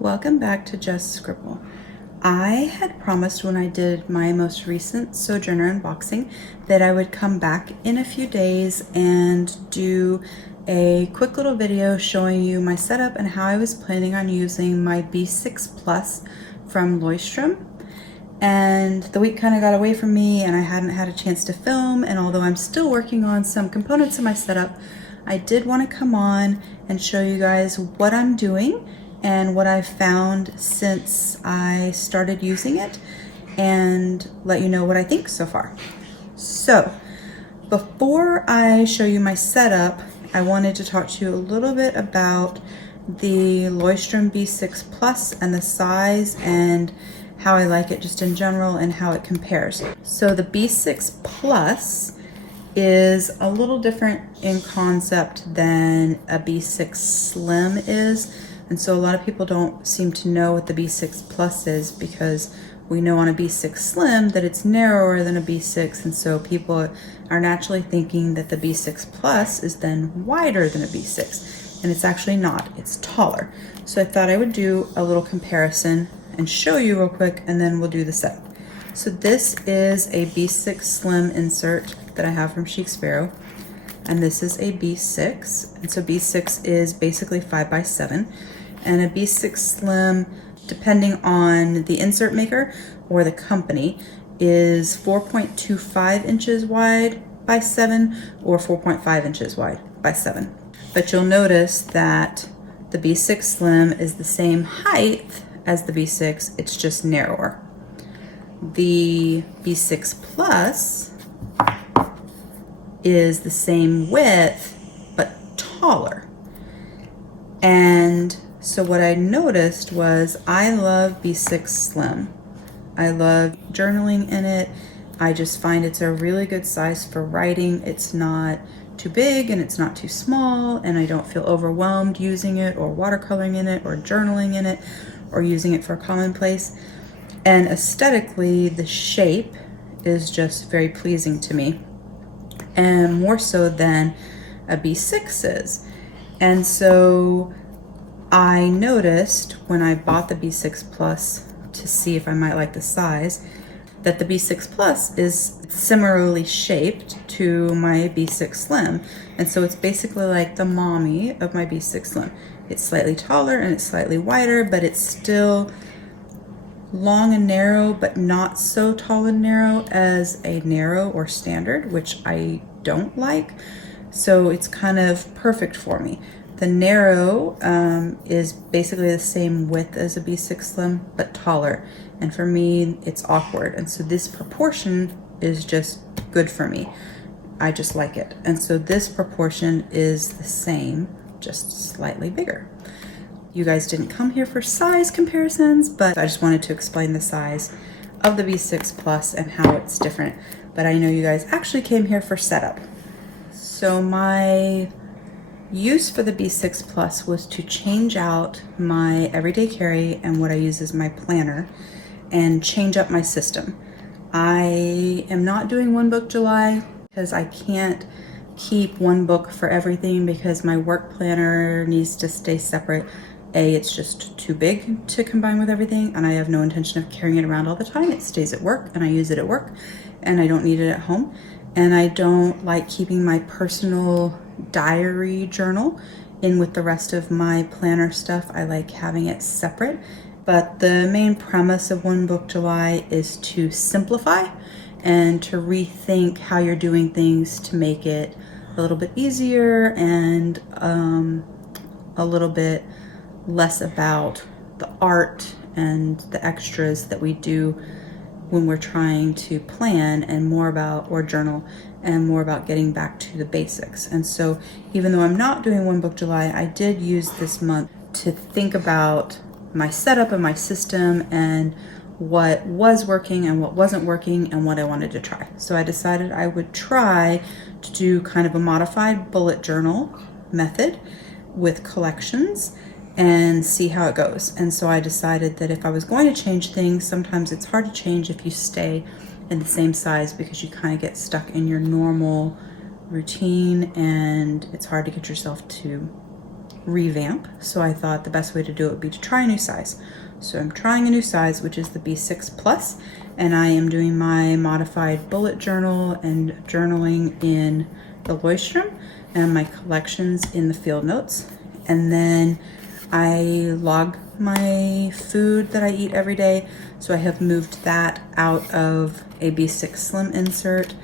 Welcome back to Just Scribble. I had promised when I did my most recent Sojourner unboxing that I would come back in a few days and do a quick little video showing you my setup and how I was planning on using my B6 Plus from Leuchtturm. And the week kind of got away from me and I hadn't had a chance to film, and although I'm still working on some components of my setup, I did want to come on and show you guys what I'm doing and what I've found since I started using it, and let you know what I think so far. So before I show you my setup, I wanted to talk to you a little bit about the Leuchtturm B6 Plus and the size and how I like it just in general and how it compares. So the B6 Plus is a little different in concept than a B6 Slim is. And so a lot of people don't seem to know what the B6 Plus is, because we know on a B6 Slim that it's narrower than a B6, and so people are naturally thinking that the B6 Plus is then wider than a B6, and it's actually not, it's taller. So I thought I would do a little comparison and show you real quick, and then we'll do the setup. So this is a B6 Slim insert that I have from Chic Sparrow, and this is a B6, and so B6 is basically 5x7. And a B6 Slim, depending on the insert maker or the company, is 4.25 inches wide by 7 or 4.5 inches wide by 7. But you'll notice that the B6 Slim is the same height as the B6, it's just narrower. The B6 Plus is the same width but taller. And so what I noticed was I love B6 Slim. I love journaling in it. I just find it's a really good size for writing. It's not too big and it's not too small, and I don't feel overwhelmed using it or watercoloring in it or journaling in it or using it for commonplace. And aesthetically, the shape is just very pleasing to me, and more so than a B6 is. And so I noticed when I bought the B6 Plus to see if I might like the size, that the B6 Plus is similarly shaped to my B6 Slim. And so it's basically like the mommy of my B6 Slim. It's slightly taller and it's slightly wider, but it's still long and narrow, but not so tall and narrow as a narrow or standard, which I don't like. So it's kind of perfect for me. The narrow is basically the same width as a B6 Slim, but taller. And for me, it's awkward. And so this proportion is just good for me. I just like it. And so this proportion is the same, just slightly bigger. You guys didn't come here for size comparisons, but I just wanted to explain the size of the B6 Plus and how it's different. But I know you guys actually came here for setup. So my use for the B6 Plus was to change out my everyday carry and what I use as my planner and change up my system. I am not doing one book July because I can't keep one book for everything, because my work planner needs to stay separate. It's just too big to combine with everything, and I have no intention of carrying it around all the time. It stays at work and I use it at work, and I don't need it at home. And I don't like keeping my personal diary journal in with the rest of my planner stuff. I like having it separate. But the main premise of One Book July is to simplify and to rethink how you're doing things to make it a little bit easier and a little bit less about the art and the extras that we do when we're trying to plan, and more about, or journal, and more about getting back to the basics. And so even though I'm not doing One Book July, I did use this month to think about my setup and my system and what was working and what wasn't working and what I wanted to try. So I decided I would try to do kind of a modified bullet journal method with collections and see how it goes. And so I decided that if I was going to change things, sometimes it's hard to change if you stay in the same size, because you kind of get stuck in your normal routine and it's hard to get yourself to revamp. So I thought the best way to do it would be to try a new size. So I'm trying a new size, which is the B6 Plus, and I am doing my modified bullet journal and journaling in the Leuchtturm and my collections in the field notes. And then I log my food that I eat every day. So I have moved that out of a B6 Slim insert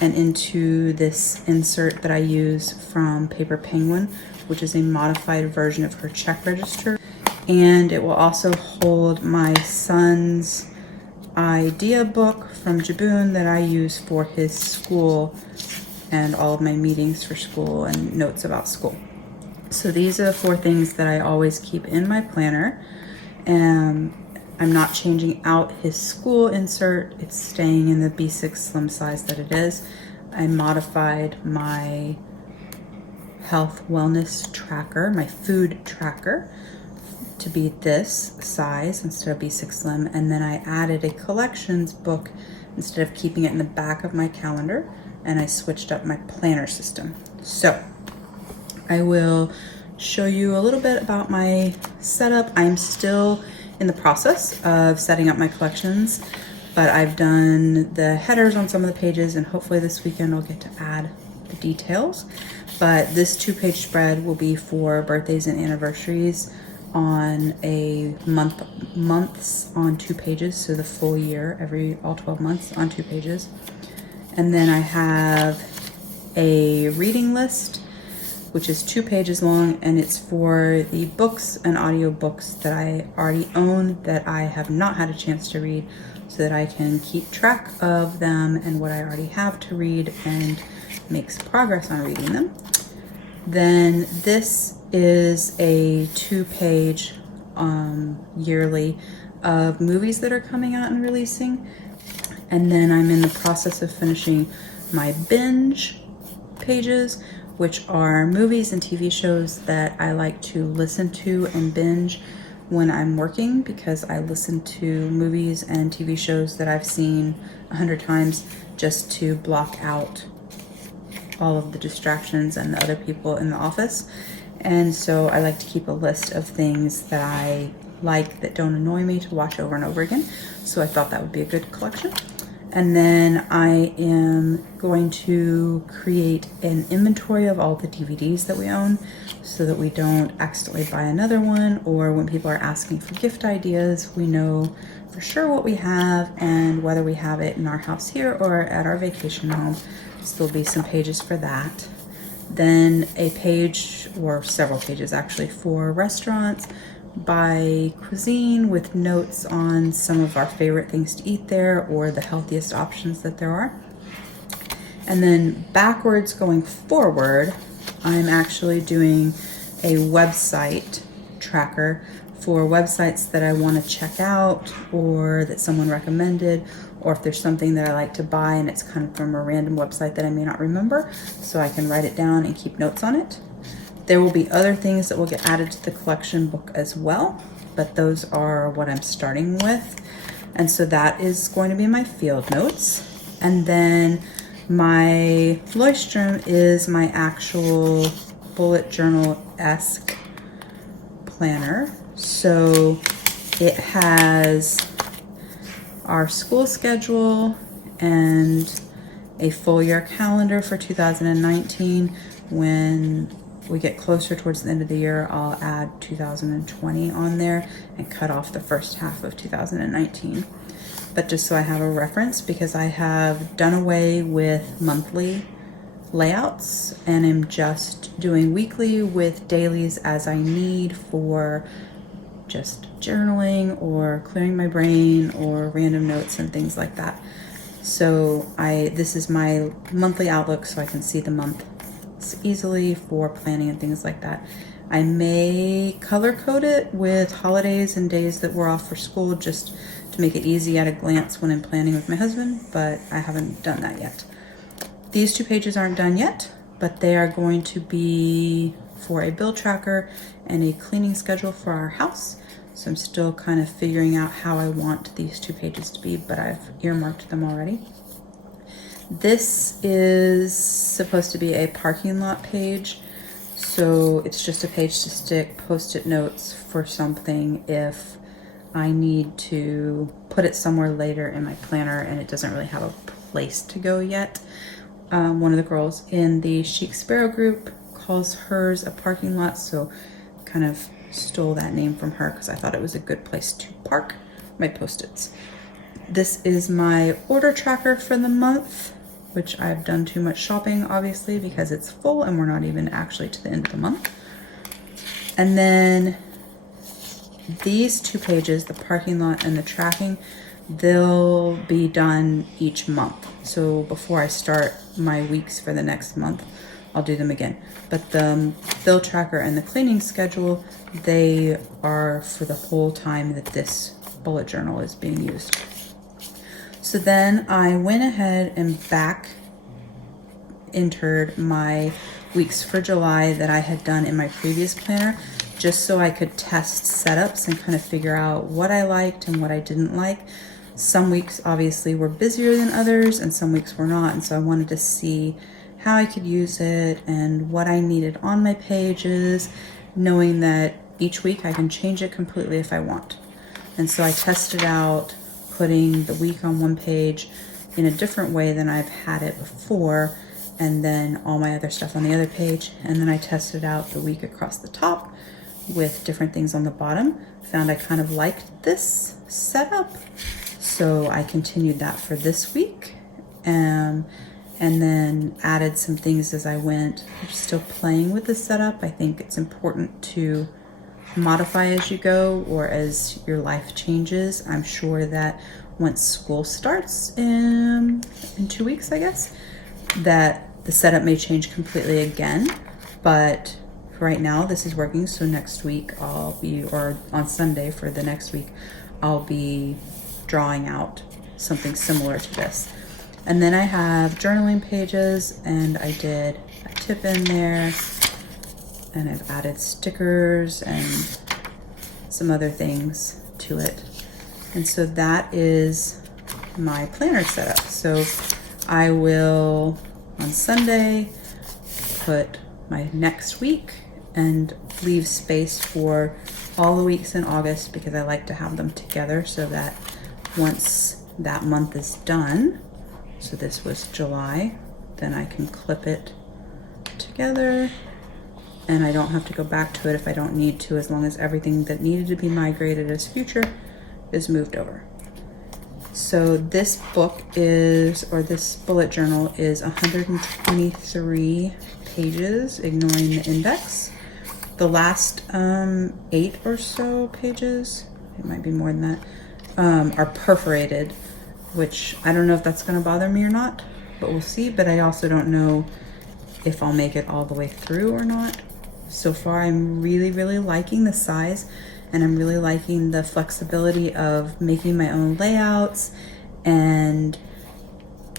and into this insert that I use from Paper Penguin, which is a modified version of her check register. And it will also hold my son's idea book from Jaboon that I use for his school and all of my meetings for school and notes about school. So these are the 4 things that I always keep in my planner. I'm not changing out his school insert. It's staying in the B6 Slim size that it is. I modified my health wellness tracker, my food tracker, to be this size instead of B6 Slim. And then I added a collections book instead of keeping it in the back of my calendar, and I switched up my planner system. So I will show you a little bit about my setup. I'm still in the process of setting up my collections, but I've done the headers on some of the pages, and hopefully this weekend I'll get to add the details. But this 2-page spread will be for birthdays and anniversaries on a months on 2 pages, so the full year, all 12 months on 2 pages. And then I have a reading list, which is 2 pages long, and it's for the books and audiobooks that I already own that I have not had a chance to read, so that I can keep track of them and what I already have to read and make some progress on reading them. Then this is a 2-page yearly of movies that are coming out and releasing. And then I'm in the process of finishing my binge pages, which are movies and TV shows that I like to listen to and binge when I'm working, because I listen to movies and TV shows that I've seen 100 times just to block out all of the distractions and the other people in the office. And so I like to keep a list of things that I like that don't annoy me to watch over and over again. So I thought that would be a good collection. And then I am going to create an inventory of all the DVDs that we own, so that we don't accidentally buy another one, or when people are asking for gift ideas, we know for sure what we have and whether we have it in our house here or at our vacation home. So there'll be some pages for that. Then a page, or several pages actually, for restaurants by cuisine, with notes on some of our favorite things to eat there or the healthiest options that there are. And then backwards going forward, I'm actually doing a website tracker for websites that I want to check out, or that someone recommended, or if there's something that I like to buy and it's kind of from a random website that I may not remember, so I can write it down and keep notes on it. There will be other things that will get added to the collection book as well, but those are what I'm starting with. And so that is going to be my field notes. And then my Leuchtturm is my actual bullet journal-esque planner. So it has our school schedule and a full year calendar for 2019. When we get closer towards the end of the year, I'll add 2020 on there and cut off the first half of 2019. But just so I have a reference, because I have done away with monthly layouts and am just doing weekly with dailies as I need for just journaling or clearing my brain or random notes and things like that. So this is my monthly outlook, so I can see the month easily for planning and things like that. I may color code it with holidays and days that we're off for school, just to make it easy at a glance when I'm planning with my husband, but I haven't done that yet. These 2 pages aren't done yet, but they are going to be for a bill tracker and a cleaning schedule for our house. So I'm still kind of figuring out how I want these 2 pages to be, but I've earmarked them already. This is supposed to be a parking lot page So it's just a page to stick post-it notes for something if I need to put it somewhere later in my planner and it doesn't really have a place to go yet. One of the girls in the Chic Sparrow group calls hers a parking lot, so kind of stole that name from her because I thought it was a good place to park my post-its. This is my order tracker for the month, which I've done too much shopping, obviously, because it's full and we're not even actually to the end of the month. And then these two pages, the parking lot and the tracking, they'll be done each month. So before I start my weeks for the next month, I'll do them again. But the bill tracker and the cleaning schedule, they are for the whole time that this bullet journal is being used. So then I went ahead and back entered my weeks for July that I had done in my previous planner, just so I could test setups and kind of figure out what I liked and what I didn't like. Some weeks obviously were busier than others and some weeks were not, and so I wanted to see how I could use it and what I needed on my pages, knowing that each week I can change it completely if I want. And so I tested out putting the week on one page in a different way than I've had it before, and then all my other stuff on the other page. And then I tested out the week across the top with different things on the bottom. Found I kind of liked this setup, so I continued that for this week, and then added some things as I went. I'm still playing with the setup. I think it's important to modify as you go or as your life changes. I'm sure that once school starts in 2 weeks, I guess, that the setup may change completely again, but right now this is working. So next week I'll be, or on Sunday for the next week, I'll be drawing out something similar to this. And then I have journaling pages, and I did a tip in there, and I've added stickers and some other things to it. And so that is my planner setup. So I will on Sunday put my next week and leave space for all the weeks in August, because I like to have them together so that once that month is done, so this was July, then I can clip it together and I don't have to go back to it if I don't need to, as long as everything that needed to be migrated as future is moved over. So this book is, or this bullet journal is 123 pages, ignoring the index. The last 8 or so pages, it might be more than that, are perforated, which I don't know if that's going to bother me or not, but we'll see. But I also don't know if I'll make it all the way through or not. So far I'm really, really liking the size, and I'm really liking the flexibility of making my own layouts and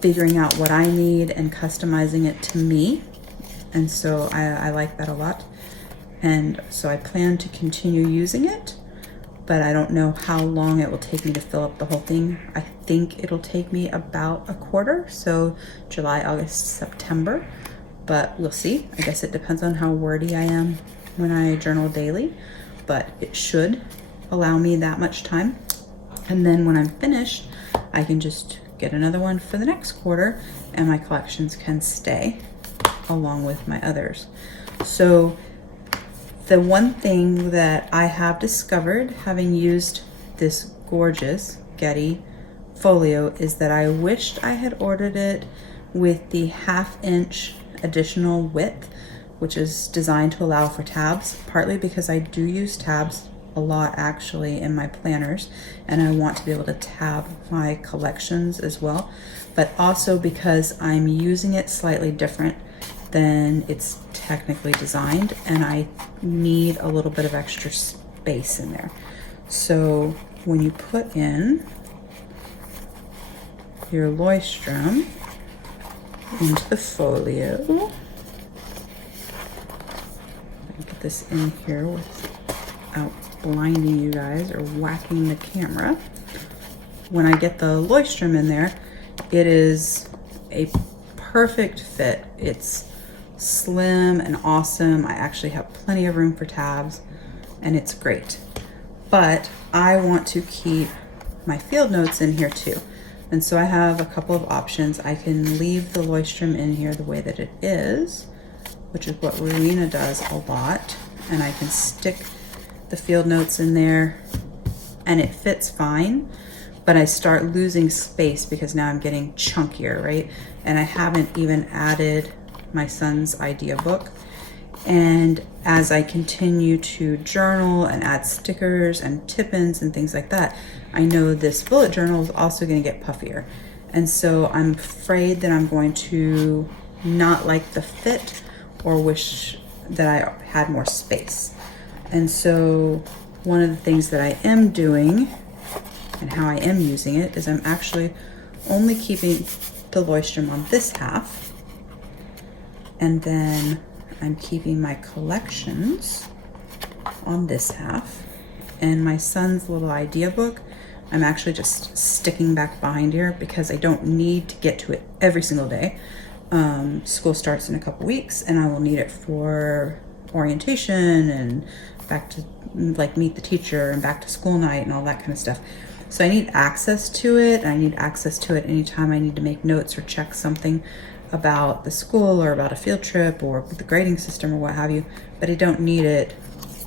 figuring out what I need and customizing it to me. And so I like that a lot. And so I plan to continue using it, but I don't know how long it will take me to fill up the whole thing. I think it'll take me about a quarter, so July, August, September, but we'll see. I guess it depends on how wordy I am when I journal daily, but it should allow me that much time. And then when I'm finished, I can just get another one for the next quarter, and my collections can stay along with my others. So the one thing that I have discovered, having used this gorgeous Getty folio, is that I wished I had ordered it with the 1/2 inch additional width, which is designed to allow for tabs, partly because I do use tabs a lot actually in my planners, and I want to be able to tab my collections as well, but also because I'm using it slightly different than it's technically designed, and I need a little bit of extra space in there. So when you put in your Leuchtturm into the folio, get this in here without blinding you guys or whacking the camera. When I get the Leuchtturm in there, it is a perfect fit. It's slim and awesome. I actually have plenty of room for tabs and it's great. But I want to keep my field notes in here too. And so I have a couple of options. I can leave the Leuchtturm in here the way that it is, which is what Rowena does a lot. And I can stick the field notes in there and it fits fine, but I start losing space because now I'm getting chunkier, right? And I haven't even added my son's idea book. And as I continue to journal and add stickers and tip-ins and things like that, I know this bullet journal is also going to get puffier. And so I'm afraid that I'm going to not like the fit or wish that I had more space. And so one of the things that I am doing and how I am using it is I'm actually only keeping the Leuchtturm on this half, and then I'm keeping my collections on this half, and my son's little idea book I'm actually just sticking back behind here because I don't need to get to it every single day. School starts in a couple weeks and I will need it for orientation and back to like meet the teacher and back to school night and all that kind of stuff. So I need access to it. I need access to it anytime I need to make notes or check something about the school or about a field trip or the grading system or what have you, but I don't need it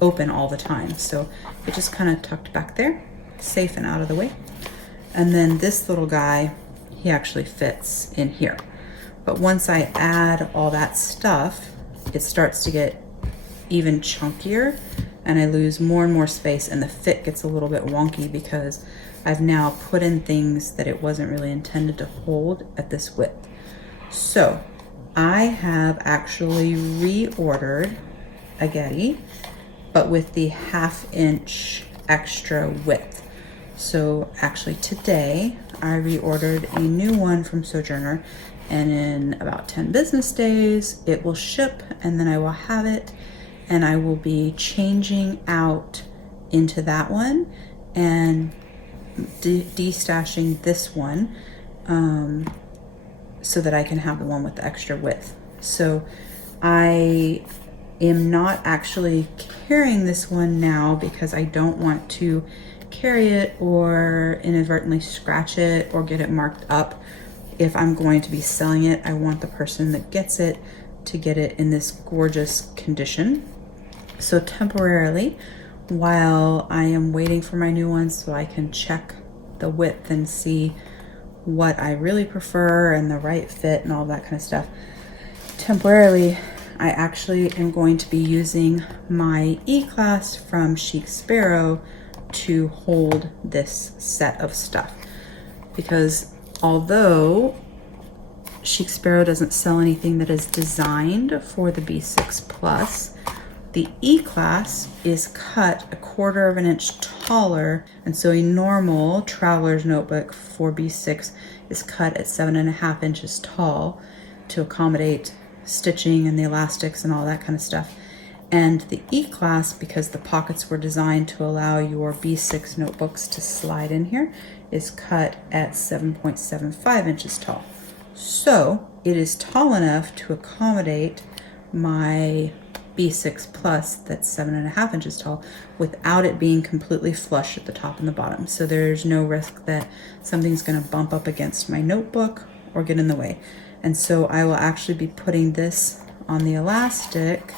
open all the time. So it just kind of tucked back there, safe and out of the way. And then this little guy, he actually fits in here. But once I add all that stuff, it starts to get even chunkier and I lose more and more space and the fit gets a little bit wonky because I've now put in things that it wasn't really intended to hold at this width. So I have actually reordered a Getty, but with the 1/2 inch extra width. So actually today I reordered a new one from Sojourner, and in about 10 business days it will ship and then I will have it and I will be changing out into that one and destashing this one so that I can have the one with the extra width. So I am not actually carrying this one now because I don't want to carry it or inadvertently scratch it or get it marked up. If I'm going to be selling it, I want the person that gets it to get it in this gorgeous condition. So temporarily, while I am waiting for my new one so I can check the width and see what I really prefer and the right fit and all that kind of stuff, temporarily I actually am going to be using my E-Class from Chic Sparrow to hold this set of stuff, because although Chic Sparrow doesn't sell anything that is designed for the B6 Plus, the E-Class is cut 1/4 of an inch taller, and so a normal traveler's notebook for B6 is cut at 7.5 inches tall to accommodate stitching and the elastics and all that kind of stuff. And the E-Class, because the pockets were designed to allow your B6 notebooks to slide in here, is cut at 7.75 inches tall. So it is tall enough to accommodate my B6 Plus that's 7.5 inches tall without it being completely flush at the top and the bottom. So there's no risk that something's going to bump up against my notebook or get in the way. And so I will actually be putting this on the elastic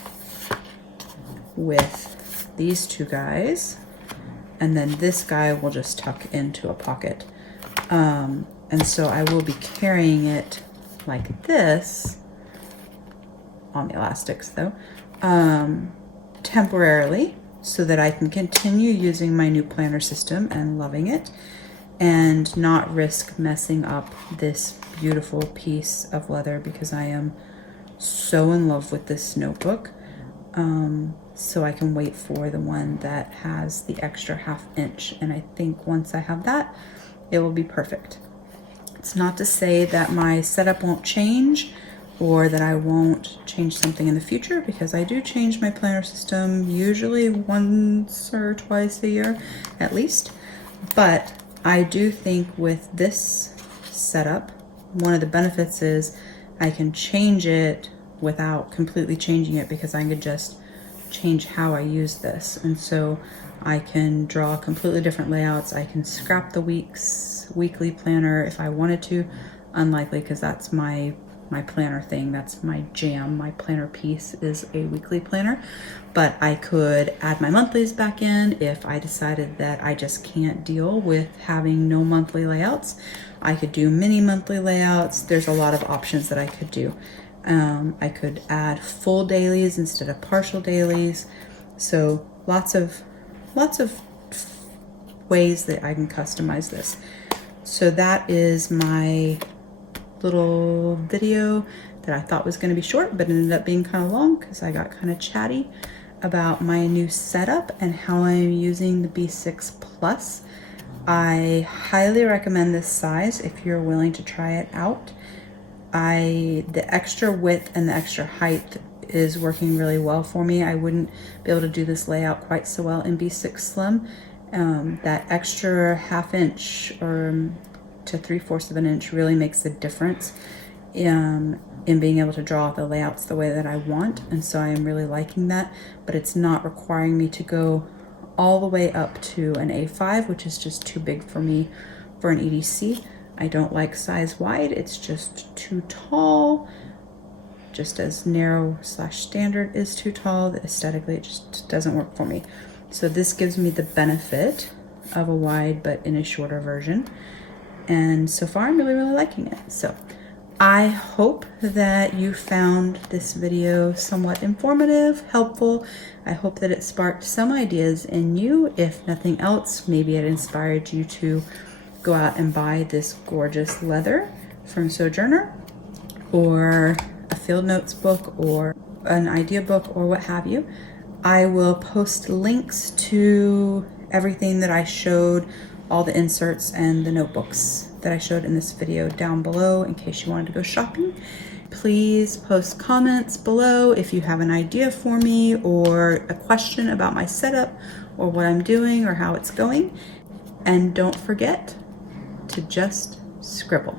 with these two guys, and then this guy will just tuck into a pocket. And so I will be carrying it like this on the elastics though, temporarily, so that I can continue using my new planner system and loving it and not risk messing up this beautiful piece of leather, because I am so in love with this notebook. So I can wait for the one that has the extra 1/2 inch, and I think once I have that, it will be perfect. It's not to say that my setup won't change or that I won't change something in the future, because I do change my planner system usually once or twice a year at least. But I do think with this setup, one of the benefits is I can change it without completely changing it, because I could just change how I use this. And so I can draw completely different layouts. I can scrap the weekly planner if I wanted to. Unlikely, because that's my planner thing. That's my jam. My planner piece is a weekly planner. But I could add my monthlies back in if I decided that I just can't deal with having no monthly layouts. I could do mini monthly layouts. There's a lot of options that I could do. I could add full dailies instead of partial dailies. So lots of ways that I can customize this. So that is my little video that I thought was going to be short, but ended up being kind of long because I got kind of chatty about my new setup and how I'm using the B6 Plus. I highly recommend this size if you're willing to try it out. The extra width and the extra height is working really well for me. I wouldn't be able to do this layout quite so well in B6 Slim. That extra ½ inch or to 3/4 of an inch really makes a difference in being able to draw the layouts the way that I want. And so I am really liking that, but it's not requiring me to go all the way up to an A5, which is just too big for me for an EDC. I don't like size wide, it's just too tall. Just as narrow / standard is too tall, aesthetically it just doesn't work for me. So this gives me the benefit of a wide but in a shorter version. And so far I'm really liking it. So I hope that you found this video somewhat informative, helpful. I hope that it sparked some ideas in you. If nothing else, maybe it inspired you to go out and buy this gorgeous leather from Sojourner, or a field notes book, or an idea book, or what have you. I will post links to everything that I showed, all the inserts and the notebooks that I showed in this video down below in case you wanted to go shopping. Please post comments below if you have an idea for me or a question about my setup or what I'm doing or how it's going. And don't forget to just scribble.